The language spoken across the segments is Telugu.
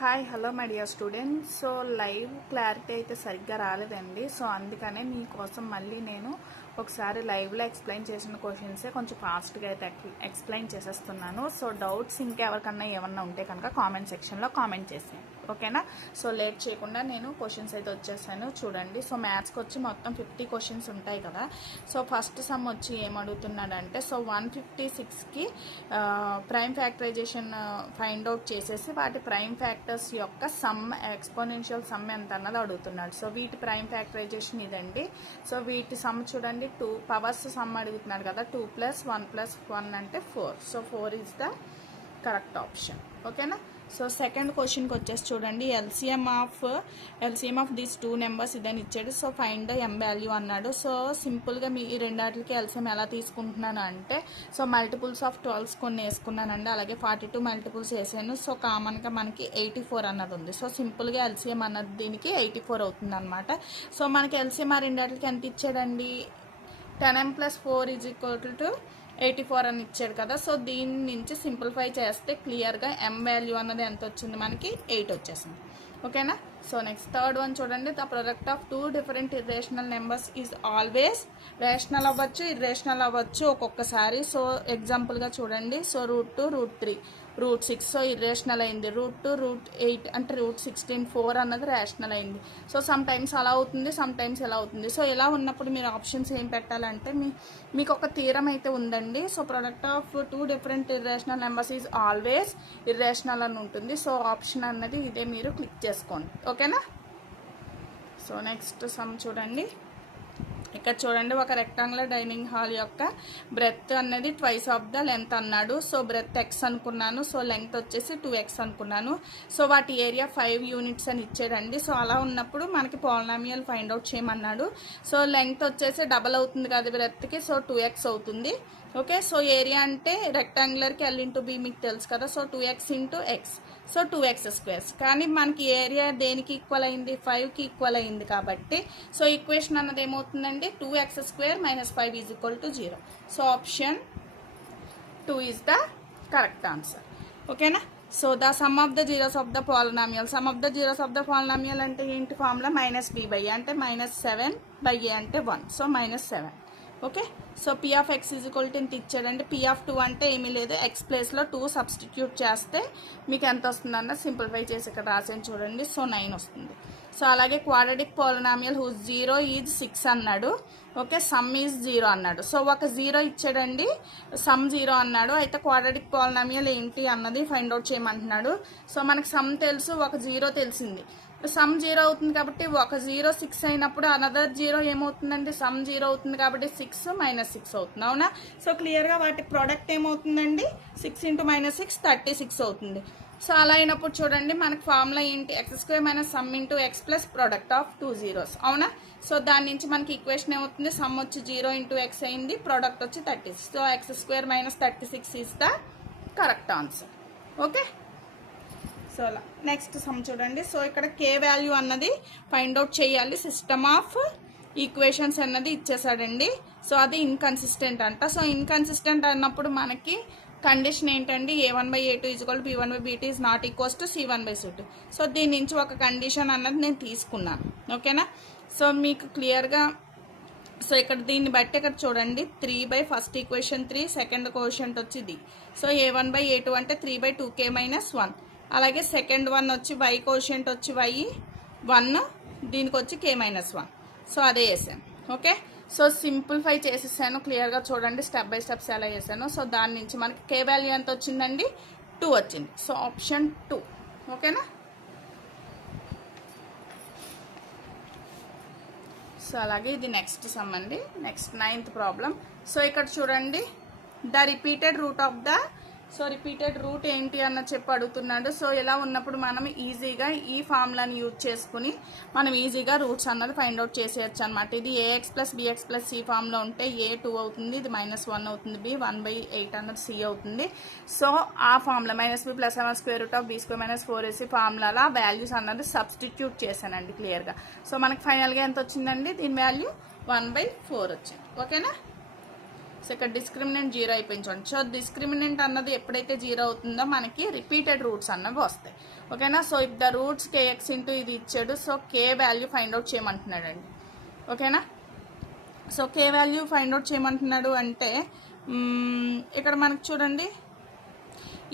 Hi hello my dear students. So live clarity అయితే సరిగ్గా రాలేదండి. సో అందుకనే మీకోసం మళ్ళీ నేను ఒకసారి లైవ్లో ఎక్స్ప్లెయిన్ చేసిన క్వశ్చన్సే కొంచెం ఫాస్ట్గా అయితే ఎక్స్ప్లెయిన్ చేసేస్తున్నాను. సో డౌట్స్ ఇంకెవరికన్నా ఏమన్నా ఉంటే కనుక కామెంట్ సెక్షన్లో కామెంట్ చేసేయండి, ఓకేనా. సో లేట్ చేయకుండా నేను క్వశ్చన్స్ అయితే వచ్చేసాను చూడండి. సో మ్యాథ్స్కి వచ్చి మొత్తం 50 క్వశ్చన్స్ ఉంటాయి కదా. సో ఫస్ట్ సమ్ వచ్చి ఏమడుగుతున్నాడంటే, సో 156కి ప్రైమ్ ఫ్యాక్టరైజేషన్ ఫైండ్ అవుట్ చేసేసి వాటి ప్రైమ్ ఫ్యాక్టర్స్ యొక్క సమ్ ఎక్స్పోనెన్షియల్ సమ్ ఎంత అన్నది అడుగుతున్నాడు. సో వీటి ప్రైమ్ ఫ్యాక్టరైజేషన్ ఇదండి. సో వీటి సమ్ చూడండి, 2 పవర్స్ సమ్ అడుగుతున్నాడు కదా. 2 + 1 + 1 అంటే 4. So 4 is the correct option, ఓకేనా. సో సెకండ్ క్వశ్చన్కి వచ్చేసి చూడండి, ఎల్సిఎం ఆఫ్ దీస్ 2 నెంబర్స్ ఇదని ఇచ్చాడు. సో ఫైండ్ ఎం వాల్యూ అన్నాడు. సో సింపుల్గా మీ ఈ రెండాటికి ఎల్సిఎం ఎలా తీసుకుంటున్నాను అంటే, సో మల్టిపుల్స్ ఆఫ్ 12 కొన్ని వేసుకున్నానండి, అలాగే 42 మల్టిపుల్స్ వేసాను. సో కామన్గా మనకి 84 అన్నది ఉంది. సో సింపుల్గా ఎల్సిఎం అన్నది దీనికి 84 అవుతుంది అనమాట. సో మనకి ఎల్సిఎం ఆ రెండాటికి ఎంత ఇచ్చాడండి, 10m + 4 = 84 అని ఇచ్చాడు కదా. సో దీని నుంచి సింప్లిఫై చేస్తే క్లియర్గా ఎం వాల్యూ అన్నది ఎంత వచ్చింది, మనకి 8 వచ్చేసింది, ఓకేనా. సో నెక్స్ట్ థర్డ్ వన్ చూడండి, the product of 2 different irrational numbers is always rational అవ్వచ్చు, ఇర్రేషనల్ అవ్వచ్చు ఒక్కొక్కసారి. సో ఎగ్జాంపుల్గా చూడండి, సో √2 √3 √6 సో ఇర్రేషనల్ అయింది. √2 √8 అంటే √16 4 అన్నది రేషనల్ అయింది. సో సమ్ టైమ్స్ అలా అవుతుంది, సమ్ టైమ్స్ ఎలా అవుతుంది. సో ఇలా ఉన్నప్పుడు మీరు ఆప్షన్స్ ఏం పెట్టాలంటే, మీకు ఒక థీరం అయితే ఉందండి. So product of 2 different irrational numbers is always irrational అని ఉంటుంది. సో ఆప్షన్ అన్నది ఇదే, మీరు క్లిక్ చేసుకోండి, ఓకేనా. సో నెక్స్ట్ సమ్ చూడండి, ఇక్కడ చూడండి, ఒక రెక్టాంగులర్ డైనింగ్ హాల్ యొక్క బ్రెత్ అనేది ట్వైస్ ఆఫ్ ద లెంత్ అన్నాడు. సో బ్రెత్ x అనుకున్నాను, సో లెంగ్త్ వచ్చేసి 2x అనుకున్నాను. సో వాటి ఏరియా 5 యూనిట్స్ అని ఇచ్చాడండి. సో అలా ఉన్నప్పుడు మనకి పాలినామియల్ ఫైండ్ అవుట్ చేయమన్నాడు. సో లెంగ్త్ వచ్చేసి డబల్ అవుతుంది కదా బ్రెత్కి, సో 2x అవుతుంది, ఓకే. సో ఏరియా అంటే రెక్టాంగులర్కి L/B మీకు తెలుసు కదా. So 2x × x, so 2x². కానీ మనకి ఏరియా దేనికి ఈక్వల్ అయింది, 5కి ఈక్వల్ అయింది కాబట్టి సో ఈక్వేషన్ అన్నది ఏమవుతుందండి, 2x² - 5 = 0. So option 2 is the correct answer, ఓకేనా. So the sum of the zeros of the polynomial, sum of the zeros of the polynomial అంటే ఏంటి ఫార్ములా, -b/a అంటే -7/a అంటే 1. So -7, okay. So p of x = ఇంత ఇచ్చాడండి. p(2) అంటే ఏమీ లేదు, x ప్లేస్లో 2 సబ్స్టిట్యూట్ చేస్తే మీకు ఎంత వస్తుందన్న సింప్లిఫై చేసి ఇక్కడ రాసాను చూడండి. సో 9 వస్తుంది. సో అలాగే క్వాడ్రాటిక్ పాలినామియల్ హూజ్ 0 ఈజ్ 6 అన్నాడు, ఓకే. సమ్ ఈజ్ 0 అన్నాడు. సో ఒక 0 ఇచ్చాడండి, సమ్ 0 అన్నాడు. అయితే క్వాడ్రాటిక్ పాలినామియల్ ఏంటి అన్నది ఫైండ్ అవుట్ చేయమంటున్నాడు. సో మనకి సమ్ తెలుసు, ఒక 0 తెలిసింది. సమ్ 0 అవుతుంది కాబట్టి ఒక 0 6 అయినప్పుడు అనదర్ 0 ఏమవుతుందండి, సమ్ 0 అవుతుంది కాబట్టి 6 - 6 అవుతుంది, అవునా. సో క్లియర్గా వాటి ప్రోడక్ట్ ఏమవుతుందండి, 6 × -6 36 అవుతుంది. సో అలా అయినప్పుడు చూడండి, మనకి ఫార్ములా ఏంటి, x² - some × x + product of 2 zeros, అవునా. సో దాని నుంచి మనకి ఈక్వేషన్ ఏమవుతుంది, సమ్ వచ్చి 0 × x అయింది, ప్రోడక్ట్ వచ్చి 36. So x² - 36 is the correct answer, okay. So అలా నెక్స్ట్ సమ్ చూడండి, సో ఇక్కడ k వాల్యూ అన్నది ఫైండ్ అవుట్ చేయాలి. సిస్టమ్ ఆఫ్ ఈక్వేషన్స్ అన్నది ఇచ్చేసాడండి. సో అది ఇన్కన్సిస్టెంట్ అంట. సో ఇన్కన్సిస్టెంట్ అన్నప్పుడు మనకి కండిషన్ ఏంటండి, a1/a2 = b1/b2 is not equals to c1/c2. So దీని నుంచి ఒక కండిషన్ అన్నది నేను తీసుకున్నాను, ఓకేనా. సో మీకు క్లియర్గా, సో ఇక్కడ దీన్ని బట్టి ఇక్కడ చూడండి, 3 ఫస్ట్ ఈక్వేషన్ 3, సెకండ్ కోషంట్ వచ్చి ఇది. సో a1/a2 అంటే 3/2k - 1. అలాగే సెకండ్ వన్ వచ్చి y కోషంట్ వచ్చి y 1, దీనికి వచ్చి k - 1. సో అదే వేసాను, ఓకే. సో సింప్లిఫై చేసేసాను, క్లియర్గా చూడండి స్టెప్ బై స్టెప్స్ ఎలా వేసాను. సో దాని నుంచి మనకి k వాల్యూ ఎంత వచ్చిందండి, 2 వచ్చింది. సో ఆప్షన్ 2, ఓకేనా. సో అలాగే ఇది నెక్స్ట్ సమ్ అండి, నెక్స్ట్ 9th ప్రాబ్లం. సో ఇక్కడ చూడండి, the repeated root of the, so repeated root ఏంటి అన్న చెప్పి అడుగుతున్నాడు. సో ఇలా ఉన్నప్పుడు మనం ఈజీగా ఈ ఫార్ములాని యూజ్ చేసుకుని మనం ఈజీగా రూట్స్ అన్నది ఫైండ్ అవుట్ చేసేయచ్చు అనమాట. ఇది ax + bx + c ఫార్ములా ఉంటే a 2 అవుతుంది, ఇది -1 అవుతుంది, b 1/8 అన్నది c అవుతుంది. సో ఆ ఫార్ములా -b + b² - 4ac ఫార్ములాలో ఆ వాల్యూస్ అన్నది సబ్స్టిట్యూట్ చేశానండి క్లియర్గా. సో మనకి ఫైనల్గా ఎంత వచ్చిందండి, దీని వాల్యూ 1/4 వచ్చింది, ఓకేనా. సో ఇక్కడ డిస్క్రిమినెంట్ 0 అయిపోయింది చూడండి. సో డిస్క్రిమినెంట్ అన్నది ఎప్పుడైతే 0 అవుతుందో మనకి రిపీటెడ్ రూట్స్ అన్నవి వస్తాయి. ఓకేనా. So if the roots kx into ఇది ఇచ్చాడు. So k value find out చేయమంటున్నాడండి. ఓకేనా. So k value find out చేయమంటున్నాడు అంటే ఇక్కడ మనకు చూడండి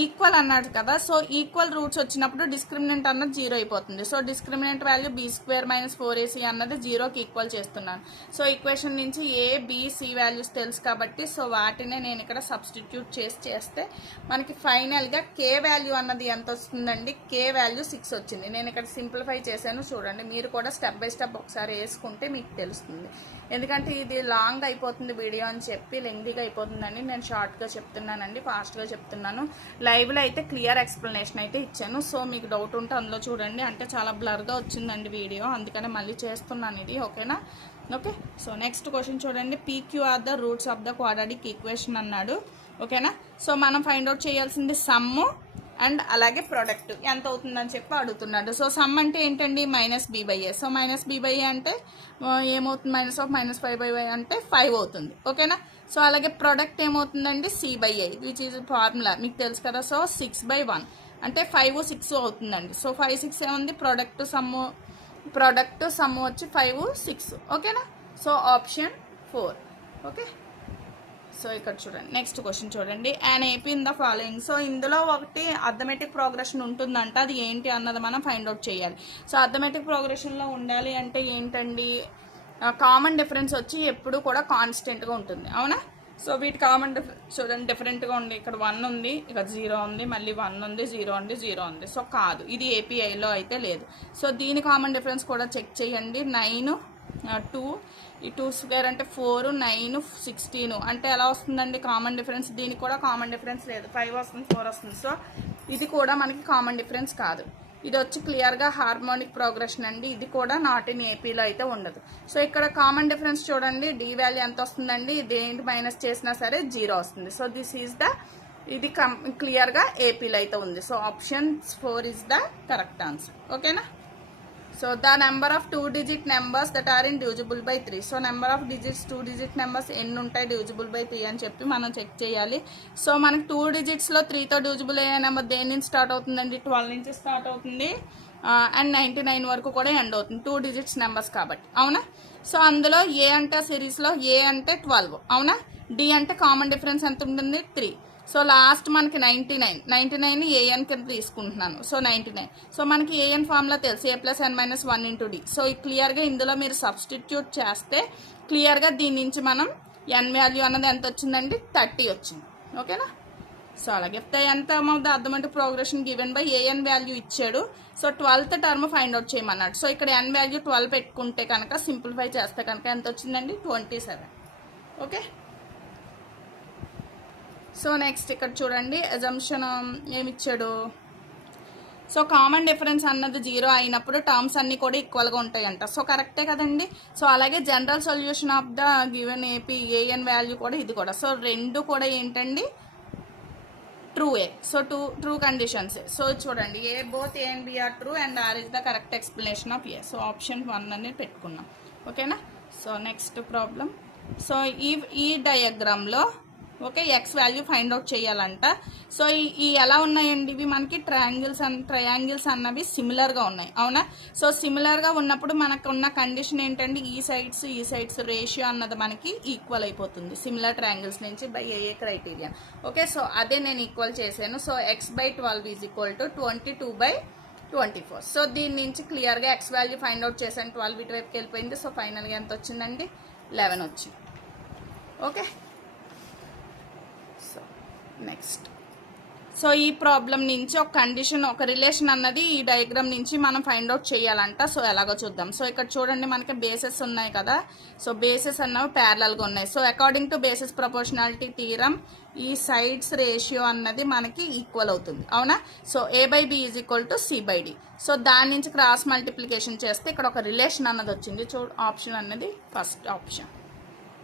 ఈక్వల్ అన్నాడు కదా. సో ఈక్వల్ రూట్స్ వచ్చినప్పుడు డిస్క్రిమినెంట్ అన్నది 0 అయిపోతుంది. So discriminant value b² - 4ac అన్నది 0కి ఈక్వల్ చేస్తున్నాను. సో ఈక్వేషన్ నుంచి a b c వాల్యూస్ తెలుసు కాబట్టి సో వాటినే నేను ఇక్కడ సబ్స్టిట్యూట్ చేస్తే మనకి ఫైనల్గా k వాల్యూ అన్నది ఎంత వస్తుందండి. k వాల్యూ 6 వచ్చింది. నేను ఇక్కడ సింప్లిఫై చేశాను చూడండి. మీరు కూడా స్టెప్ బై స్టెప్ ఒకసారి వేసుకుంటే మీకు తెలుస్తుంది. ఎందుకంటే ఇది లాంగ్ అయిపోతుంది వీడియో అని చెప్పి లెంగ్తీగా అయిపోతుందని నేను షార్ట్గా చెప్తున్నానండి, ఫాస్ట్గా చెప్తున్నాను. లైవ్లో అయితే క్లియర్ ఎక్స్ప్లెనేషన్ అయితే ఇచ్చాను. సో మీకు డౌట్ ఉంటే అందులో చూడండి. అంటే చాలా బ్లర్గా వచ్చిందండి వీడియో, అందుకనే మళ్ళీ చేస్తున్నాను ఇది. ఓకేనా. ఓకే. సో నెక్స్ట్ క్వశ్చన్ చూడండి. PQ are the roots of the quadratic equation అన్నాడు. ఓకేనా. సో మనం ఫైండ్ అవుట్ చేయాల్సింది సమ్ అండ్ అలాగే ప్రొడక్ట్ ఎంత అవుతుందని చెప్పి అడుగుతున్నాడు. సో సమ్ అంటే ఏంటండి -b/a. సో -b/a అంటే ఏమవుతుంది -5/y అంటే 5 అవుతుంది. ఓకేనా. సో అలాగే ప్రొడక్ట్ ఏమవుతుందండి c/i విచ్ ఈజ్ ఫార్ములా మీకు తెలుసు కదా. సో 6/1 అంటే 5 6 అవుతుందండి. సో 5 6 ఏముంది ప్రొడక్ట్ సమ్ వచ్చి 5 6. ఓకేనా. So option 4. ఓకే. సో ఇక్కడ చూడండి నెక్స్ట్ క్వశ్చన్ చూడండి. And AP in the following. So ఇందులో ఒకటి అర్థమెటిక్ ప్రోగ్రెషన్ ఉంటుందంట. అది ఏంటి అన్నది మనం ఫైండ్ అవుట్ చేయాలి. సో అర్థమెటిక్ ప్రోగ్రెషన్లో ఉండాలి అంటే ఏంటండి, కామన్ డిఫరెన్స్ వచ్చి ఎప్పుడు కూడా కాన్స్టెంట్గా ఉంటుంది. అవునా. సో వీటి కామన్ డిఫరెన్స్ చూడండి డిఫరెంట్గా ఉంది. ఇక్కడ 1 ఉంది, ఇక్కడ 0 ఉంది, మళ్ళీ 1 ఉంది, 0 ఉంది, 0 ఉంది. సో కాదు, ఇది ఏపీఐలో అయితే లేదు. సో దీని కామన్ డిఫరెన్స్ కూడా చెక్ చేయండి. 9 2 ఈ 2² అంటే 4 9 16 అంటే ఎలా వస్తుందండి కామన్ డిఫరెన్స్. దీనికి కూడా కామన్ డిఫరెన్స్ లేదు. 5 వస్తుంది, 4 వస్తుంది. సో ఇది కూడా మనకి కామన్ డిఫరెన్స్ కాదు. ఇది వచ్చి క్లియర్గా హార్మోనిక్ ప్రోగ్రెషన్ అండి. ఇది కూడా నాట్ ఇన్ ఏపీలో అయితే ఉండదు. సో ఇక్కడ కామన్ డిఫరెన్స్ చూడండి. డి వాల్యూ ఎంత వస్తుందండి, దేంటి మైనస్ చేసినా సరే 0 వస్తుంది. సో దిస్ ఈజ్ ద ఇది క్లియర్గా ఏపీలో అయితే ఉంది. So option 4 is the correct answer. ఓకేనా. So the number of 2-digit numbers that are in divisible by 3. So number of digits 2-digit numbers ఎన్ని ఉంటాయి డివిజిబుల్ బై 3 అని చెప్పి మనం చెక్ చేయాలి. సో మనకి 2 digitsలో 3తో డివిజిబుల్ అయ్యే నెంబర్ దేని నుంచి స్టార్ట్ అవుతుందండి, 12 నుంచి స్టార్ట్ అవుతుంది అండ్ 99 వరకు కూడా ఎండ్ అవుతుంది. 2 digits నెంబర్స్ కాబట్టి. అవునా. సో అందులో ఏ అంటే సిరీస్లో ఏ అంటే 12. అవునా. డి అంటే కామన్ డిఫరెన్స్ ఎంత ఉంటుంది 3. సో లాస్ట్ మనకి 99 ఏఎన్ కింద తీసుకుంటున్నాను. సో 99. సో మనకి ఏఎన్ ఫార్ములా తెలుసు a+n-1 × d. సో క్లియర్గా ఇందులో మీరు సబ్స్టిట్యూట్ చేస్తే క్లియర్గా దీని నుంచి మనం ఎన్ వాల్యూ అన్నది ఎంత వచ్చిందండి 30 వచ్చింది. ఓకేనా. సో అలాగే ఎంత అమౌంట్ అర్థమంటే progression given by AN value ఇచ్చాడు. So 12th term find out చేయమన్నాడు. సో ఇక్కడ ఎన్ వాల్యూ 12 పెట్టుకుంటే కనుక సింప్లిఫై చేస్తే కనుక ఎంత వచ్చిందండి 27. ఓకే. సో నెక్స్ట్ ఇక్కడ చూడండి అజంప్షన్ ఏమిచ్చాడు. సో కామన్ డిఫరెన్స్ అన్నది 0 అయినప్పుడు టర్మ్స్ అన్నీ కూడా ఈక్వల్గా ఉంటాయంట. సో కరెక్టే కదండి. సో అలాగే general solution of the given AP AN value కూడా ఇది కూడా. సో రెండు కూడా ఏంటండి ట్రూఏ. So true conditions. సో చూడండి both A and B are true and R is the correct explanation of A. So option 1 అనేది పెట్టుకున్నాం. ఓకేనా. So next problem. సో ఈ డయాగ్రామ్లో okay X value find out చేయాలంట. సో ఈ ఎలా ఉన్నాయండి ఇవి మనకి ట్రయాంగిల్స్ అన్నవి సిమిలర్గా ఉన్నాయి. అవునా. సో సిమిలర్గా ఉన్నప్పుడు మనకు ఉన్న కండిషన్ ఏంటంటే ఈ సైడ్స్ రేషియో అన్నది మనకి ఈక్వల్ అయిపోతుంది సిమిలర్ ట్రయాంగిల్స్ నుంచి by A criteria. Okay. So అదే నేను ఈక్వల్ చేశాను. So x/12 is equal to 22/24. So దీని నుంచి క్లియర్గా ఎక్స్ వాల్యూ ఫైండ్ అవుట్ చేశాను. 12 ఇటువైపుకి వెళ్ళిపోయింది. సో ఫైనల్గా ఎంత వచ్చిందండి 11 వచ్చింది. ఓకే. So next. సో ఈ ప్రాబ్లం నుంచి ఒక కండిషన్ ఒక రిలేషన్ అన్నది ఈ డయాగ్రామ్ నుంచి మనం ఫైండ్ అవుట్ చేయాలంట. సో ఎలాగో చూద్దాం. సో ఇక్కడ చూడండి మనకి బేసెస్ ఉన్నాయి కదా. సో బేసెస్ అన్నవి ప్యారలల్గా ఉన్నాయి. So according to basis proportionality theorem ఈ సైడ్స్ రేషియో అన్నది మనకి ఈక్వల్ అవుతుంది. అవునా. So a/b is equal to c/d. So దాని నుంచి క్రాస్ మల్టిప్లికేషన్ చేస్తే ఇక్కడ ఒక రిలేషన్ అన్నది వచ్చింది. ఆప్షన్ అన్నది ఫస్ట్ ఆప్షన్.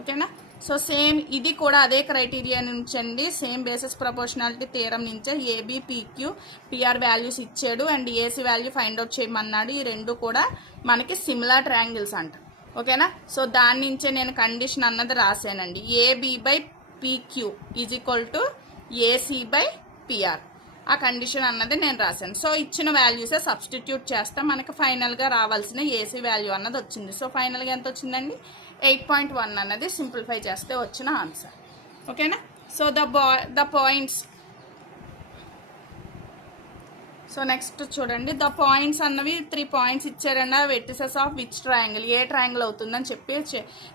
ఓకేనా. సో సేమ్ ఇది కూడా అదే క్రైటీరియా నుంచండి. సేమ్ బేసిస్ ప్రపోర్షనాలిటీ థియరం నుంచే ఏబి పిక్యూ పిఆర్ వాల్యూస్ ఇచ్చాడు and AC value find out చేయమన్నాడు. ఈ రెండు కూడా మనకి సిమిలర్ ట్రయాంగిల్స్ అంట. ఓకేనా. సో దాని నుంచే నేను కండిషన్ అన్నది రాశానండి. AB by PQ is equal to AC by PR. ఆ కండిషన్ అన్నది నేను రాశాను. సో ఇచ్చిన వాల్యూసే సబ్స్టిట్యూట్ చేస్తే మనకి ఫైనల్గా రావాల్సిన ఏసీ వాల్యూ అన్నది వచ్చింది. సో ఫైనల్గా ఎంత వచ్చిందండి? 8.1 అన్నది సింప్లిఫై చేస్తే వచ్చిన ఆన్సర్. ఓకేనా? So the points. So next చూడండి, ద పాయింట్స్ అన్నవి 3 పాయింట్స్ ఇచ్చారండి. Vertices of which triangle, a triangle అవుతుందని చెప్పి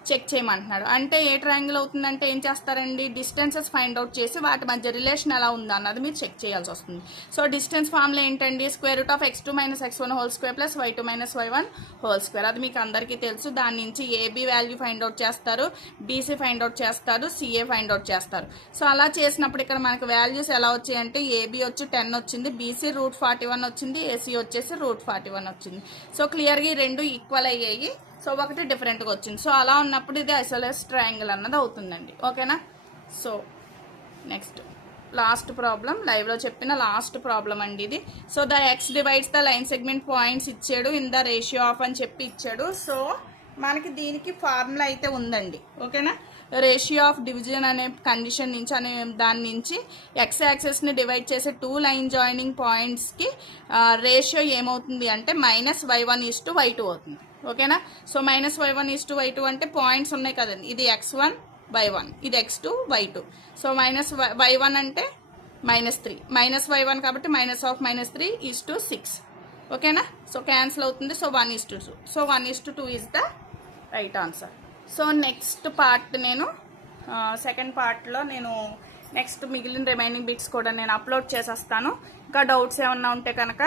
చెక్ చేయమంటున్నాడు. అంటే ఏ ట్రయాంగిల్ అవుతుందంటే ఏం చేస్తారండి? డిస్టెన్సెస్ ఫైండ్ అవుట్ చేసి వాటి మధ్య రిలేషన్ ఎలా ఉందా అన్నది మీరు చెక్ చేయాల్సి వస్తుంది. సో డిస్టెన్స్ ఫార్ములా ఏంటండి? Square root of x2 - x1 whole square plus y2 - y1 whole square. అది మీకు అందరికీ తెలుసు. దాని నుంచి ఏబీ వాల్యూ ఫైండ్ అవుట్ చేస్తారు, బీసీ ఫైండ్ అవుట్ చేస్తారు, సిఏ ఫైండ్ అవుట్ చేస్తారు. సో అలా చేసినప్పుడు ఇక్కడ మనకు వాల్యూస్ ఎలా వచ్చాయంటే ఏబీ వచ్చి 10 వచ్చింది, బీసీ √41 వచ్చింది, ఏసీ వచ్చేసి √41 వచ్చింది. సో క్లియర్గా ఈ రెండు ఈక్వల్ అయ్యాయి. సో ఒకటి డిఫరెంట్గా వచ్చింది. సో అలా ఉన్నప్పుడు ఇది ఐసోలేస్ ట్రయాంగిల్ అన్నది అవుతుందండి. ఓకేనా? సో నెక్స్ట్ లాస్ట్ ప్రాబ్లం, లైవ్లో చెప్పిన లాస్ట్ ప్రాబ్లం అండి ఇది. So the X divides the line segment points ఇచ్చాడు ఇన్ ద రేషియో ఆఫ్ అని చెప్పి ఇచ్చాడు. సో మనకి దీనికి ఫార్ములా అయితే ఉందండి. ఓకేనా? రేషియో ఆఫ్ డివిజన్ అనే కండిషన్ నుంచి అనే దాని నుంచి ఎక్స్ యాక్సెస్ని డివైడ్ చేసే 2 లైన్ జాయినింగ్ పాయింట్స్కి రేషియో ఏమవుతుంది అంటే -y1:y2 అవుతుంది. ఓకేనా? సో -y1:y2 అంటే పాయింట్స్ ఉన్నాయి కదండి. ఇది x1 y1, ఇది x2 y2. సో y1 అంటే -3, -y1 కాబట్టి -3:6. ఓకేనా? సో క్యాన్సిల్ అవుతుంది. So 1:2. So 1:2 is the right answer. So next part నేను సెకండ్ పార్ట్లో నేను నెక్స్ట్ మిగిలిన రిమైనింగ్ బిట్స్ కూడా నేను అప్లోడ్ చేసేస్తాను. ఇంకా డౌట్స్ ఏమన్నా ఉంటే కనుక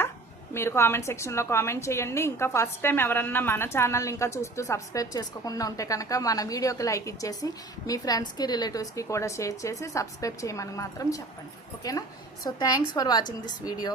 మీరు కామెంట్ సెక్షన్లో కామెంట్ చేయండి. ఇంకా ఫస్ట్ టైం ఎవరన్నా మన ఛానల్ ఇంకా చూస్తూ సబ్స్క్రైబ్ చేసుకోకుండా ఉంటే కనుక మన వీడియోకి లైక్ ఇచ్చేసి మీ ఫ్రెండ్స్కి రిలేటివ్స్కి కూడా షేర్ చేసి సబ్స్క్రైబ్ చేయమని మాత్రం చెప్పండి. ఓకేనా? So thanks for watching this video.